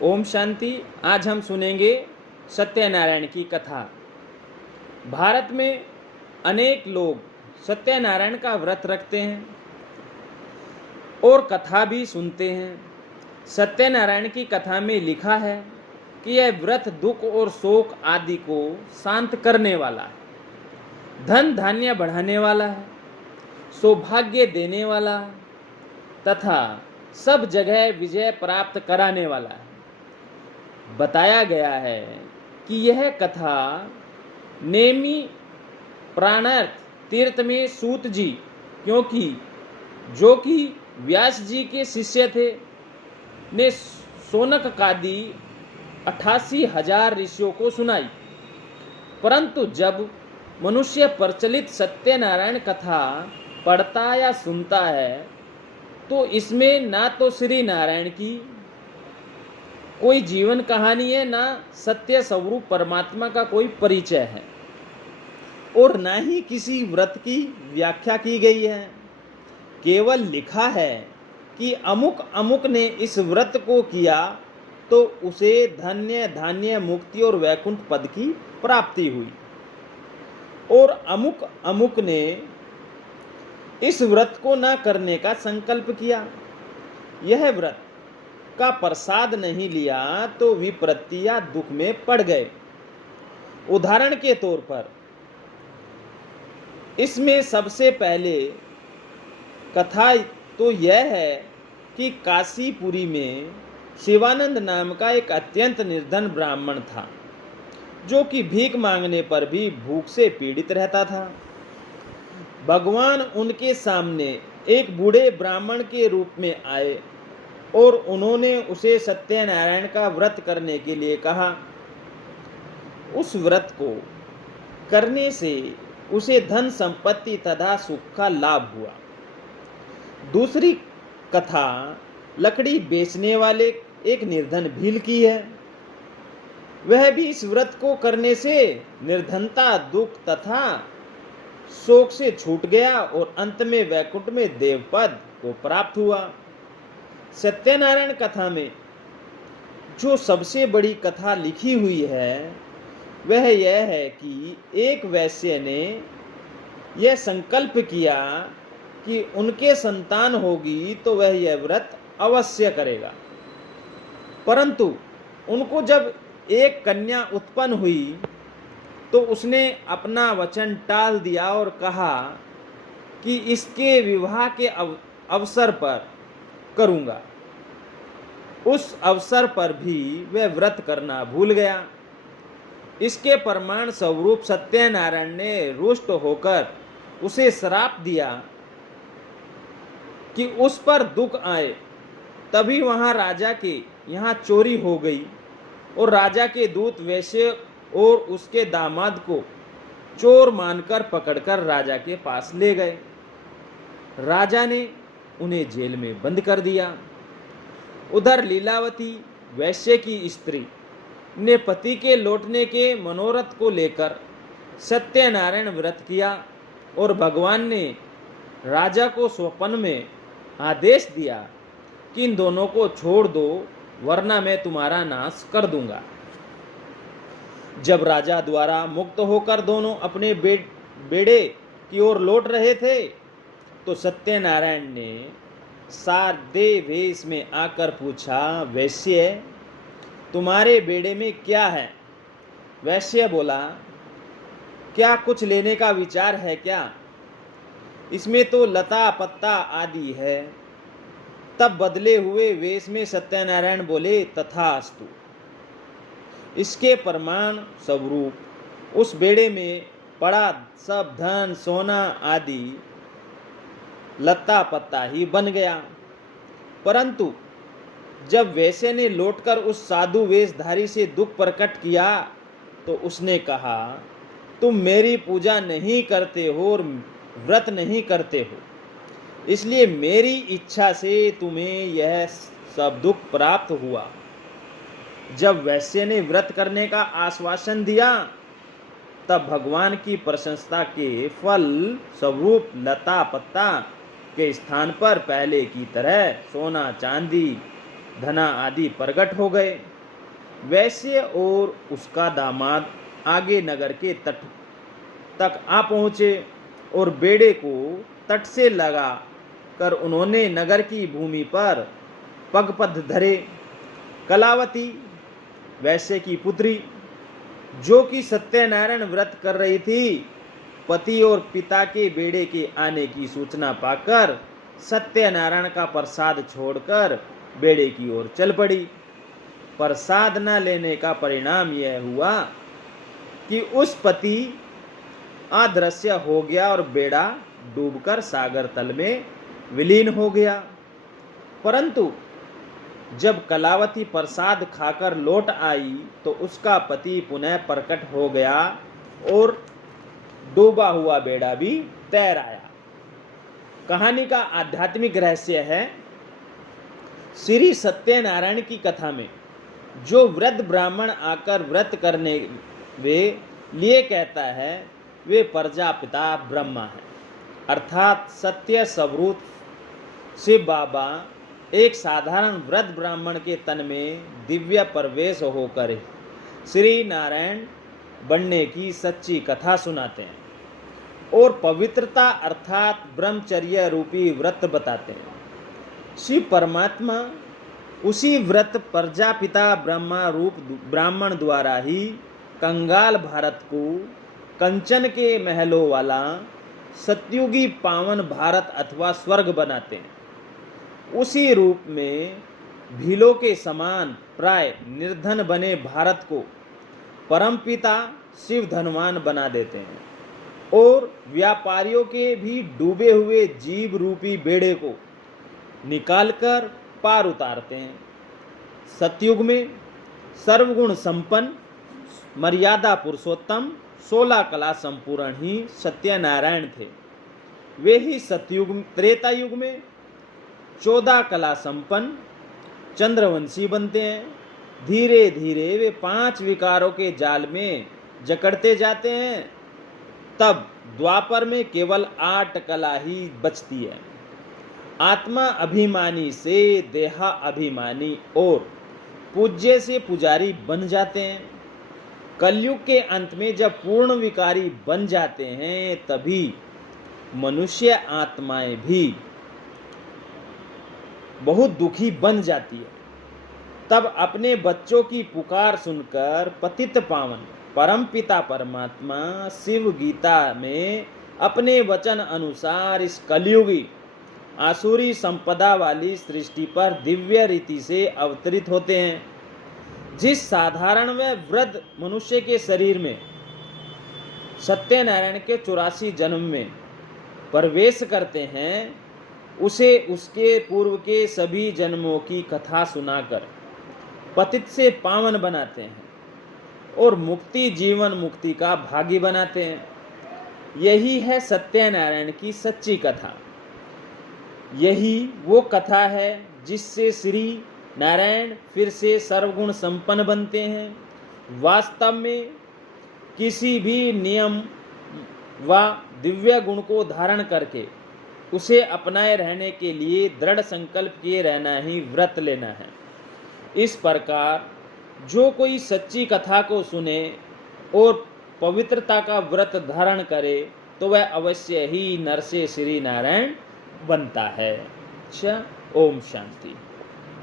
ओम शांति। आज हम सुनेंगे सत्यनारायण की कथा। भारत में अनेक लोग सत्यनारायण का व्रत रखते हैं और कथा भी सुनते हैं। सत्यनारायण की कथा में लिखा है कि यह व्रत दुख और शोक आदि को शांत करने वाला है, धन धान्य बढ़ाने वाला है, सौभाग्य देने वाला है तथा सब जगह विजय प्राप्त कराने वाला है। बताया गया है कि यह कथा नेमी प्राणार्थ तीर्थ में सूत जी, क्योंकि जो कि व्यास जी के शिष्य थे, ने सोनक कादि 88,000 ऋषियों को सुनाई। परंतु जब मनुष्य प्रचलित सत्यनारायण कथा पढ़ता या सुनता है तो इसमें ना तो श्री नारायण की कोई जीवन कहानी है, ना सत्य स्वरूप परमात्मा का कोई परिचय है और ना ही किसी व्रत की व्याख्या की गई है। केवल लिखा है कि अमुक अमुक ने इस व्रत को किया तो उसे धन्य धान्य मुक्ति और वैकुंठ पद की प्राप्ति हुई, और अमुक अमुक ने इस व्रत को न करने का संकल्प किया, यह व्रत का प्रसाद नहीं लिया तो विपत्ति या दुख में पड़ गए। उदाहरण के तौर पर इसमें सबसे पहले कथा तो यह है कि काशीपुरी में शिवानंद नाम का एक अत्यंत निर्धन ब्राह्मण था, जो कि भीख मांगने पर भी भूख से पीड़ित रहता था। भगवान उनके सामने एक बूढ़े ब्राह्मण के रूप में आए और उन्होंने उसे सत्यनारायण का व्रत करने के लिए कहा। उस व्रत को करने से उसे धन संपत्ति तथा सुख का लाभ हुआ। दूसरी कथा लकड़ी बेचने वाले एक निर्धन भील की है। वह भी इस व्रत को करने से निर्धनता, दुख तथा शोक से छूट गया और अंत में वैकुंठ में देवपद को प्राप्त हुआ। सत्यनारायण कथा में जो सबसे बड़ी कथा लिखी हुई है वह यह है कि एक वैश्य ने यह संकल्प किया कि उनके संतान होगी तो वह यह व्रत अवश्य करेगा, परंतु उनको जब एक कन्या उत्पन्न हुई तो उसने अपना वचन टाल दिया और कहा कि इसके विवाह के अवसर पर करूंगा। उस अवसर पर भी वह व्रत करना भूल गया। इसके प्रमाण स्वरूप सत्यनारायण ने रुष्ट होकर उसे श्राप दिया कि उस पर दुख आए। तभी वहां राजा के यहाँ चोरी हो गई और राजा के दूत वैश्य और उसके दामाद को चोर मानकर पकड़कर राजा के पास ले गए। राजा ने उन्हें जेल में बंद कर दिया। उधर लीलावती वैश्य की स्त्री ने पति के लौटने के मनोरथ को लेकर सत्यनारायण व्रत किया और भगवान ने राजा को स्वप्न में आदेश दिया कि इन दोनों को छोड़ दो, वरना मैं तुम्हारा नाश कर दूंगा। जब राजा द्वारा मुक्त होकर दोनों अपने बेड़े की ओर लौट रहे थे तो सत्यनारायण ने सादे वेश में आकर पूछा, वैश्य तुम्हारे बेड़े में क्या है? वैश्य बोला, क्या कुछ लेने का विचार है क्या? इसमें तो लता पत्ता आदि है। तब बदले हुए वेश में सत्यनारायण बोले, तथास्तु। इसके प्रमाण स्वरूप उस बेड़े में पड़ा सब धन सोना आदि लता पत्ता ही बन गया। परंतु जब वैश्य ने लौटकर उस साधु वेशधारी से दुख प्रकट किया तो उसने कहा, तुम मेरी पूजा नहीं करते हो और व्रत नहीं करते हो, इसलिए मेरी इच्छा से तुम्हें यह सब दुख प्राप्त हुआ। जब वैश्य ने व्रत करने का आश्वासन दिया तब भगवान की प्रशंसा के फल स्वरूप लता पत्ता के स्थान पर पहले की तरह सोना चांदी धना आदि प्रकट हो गए। वैश्य और उसका दामाद आगे नगर के तट तक आ पहुँचे और बेड़े को तट से लगा कर उन्होंने नगर की भूमि पर पगपद धरे। कलावती वैश्य की पुत्री, जो कि सत्यनारायण व्रत कर रही थी, पति और पिता के बेड़े के आने की सूचना पाकर सत्यनारायण का प्रसाद छोड़कर बेड़े की ओर चल पड़ी। प्रसाद न लेने का परिणाम यह हुआ कि उस पति अदृश्य हो गया और बेड़ा डूबकर सागर तल में विलीन हो गया। परंतु जब कलावती प्रसाद खाकर लौट आई तो उसका पति पुनः प्रकट हो गया और डूबा हुआ बेड़ा भी तैर आया। कहानी का आध्यात्मिक रहस्य है, श्री सत्यनारायण की कथा में जो वृद्ध ब्राह्मण आकर व्रत करने वे लिए कहता है, वे प्रजापिता ब्रह्मा है, अर्थात सत्य स्वरूप शिव बाबा एक साधारण वृद्ध ब्राह्मण के तन में दिव्य प्रवेश होकर श्री नारायण बनने की सच्ची कथा सुनाते हैं और पवित्रता अर्थात ब्रह्मचर्य रूपी व्रत बताते हैं। शिव परमात्मा उसी व्रत प्रजापिता ब्रह्मा रूप ब्राह्मण द्वारा ही कंगाल भारत को कंचन के महलों वाला सतयुगी पावन भारत अथवा स्वर्ग बनाते हैं। उसी रूप में भीलों के समान प्राय निर्धन बने भारत को परमपिता शिव धनवान बना देते हैं और व्यापारियों के भी डूबे हुए जीव रूपी बेड़े को निकालकर पार उतारते हैं। सतयुग में सर्वगुण संपन्न मर्यादा पुरुषोत्तम 16 कला संपूर्ण ही सत्यनारायण थे। वे ही सतयुग त्रेता युग में 14 कला संपन्न चंद्रवंशी बनते हैं। धीरे धीरे वे 5 विकारों के जाल में जकड़ते जाते हैं। तब द्वापर में केवल 8 कला ही बचती है। आत्मा अभिमानी से देहा अभिमानी और पूज्य से पुजारी बन जाते हैं। कलयुग के अंत में जब पूर्ण विकारी बन जाते हैं तभी मनुष्य आत्माएं भी बहुत दुखी बन जाती है। तब अपने बच्चों की पुकार सुनकर पतित पावन परमपिता परमात्मा शिव गीता में अपने वचन अनुसार इस कलयुगी आसुरी संपदा वाली सृष्टि पर दिव्य रीति से अवतरित होते हैं। जिस साधारण व वृद्ध मनुष्य के शरीर में सत्यनारायण के 84 जन्म में प्रवेश करते हैं, उसे उसके पूर्व के सभी जन्मों की कथा सुनाकर पतित से पावन बनाते हैं और मुक्ति जीवन मुक्ति का भागी बनाते हैं। यही है सत्यनारायण की सच्ची कथा। यही वो कथा है जिससे श्री नारायण फिर से सर्वगुण संपन्न बनते हैं। वास्तव में किसी भी नियम व दिव्य गुण को धारण करके उसे अपनाए रहने के लिए दृढ़ संकल्प किए रहना ही व्रत लेना है। इस प्रकार जो कोई सच्ची कथा को सुने और पवित्रता का व्रत धारण करे तो वह अवश्य ही नर से श्री नारायण बनता है। ओम शांति।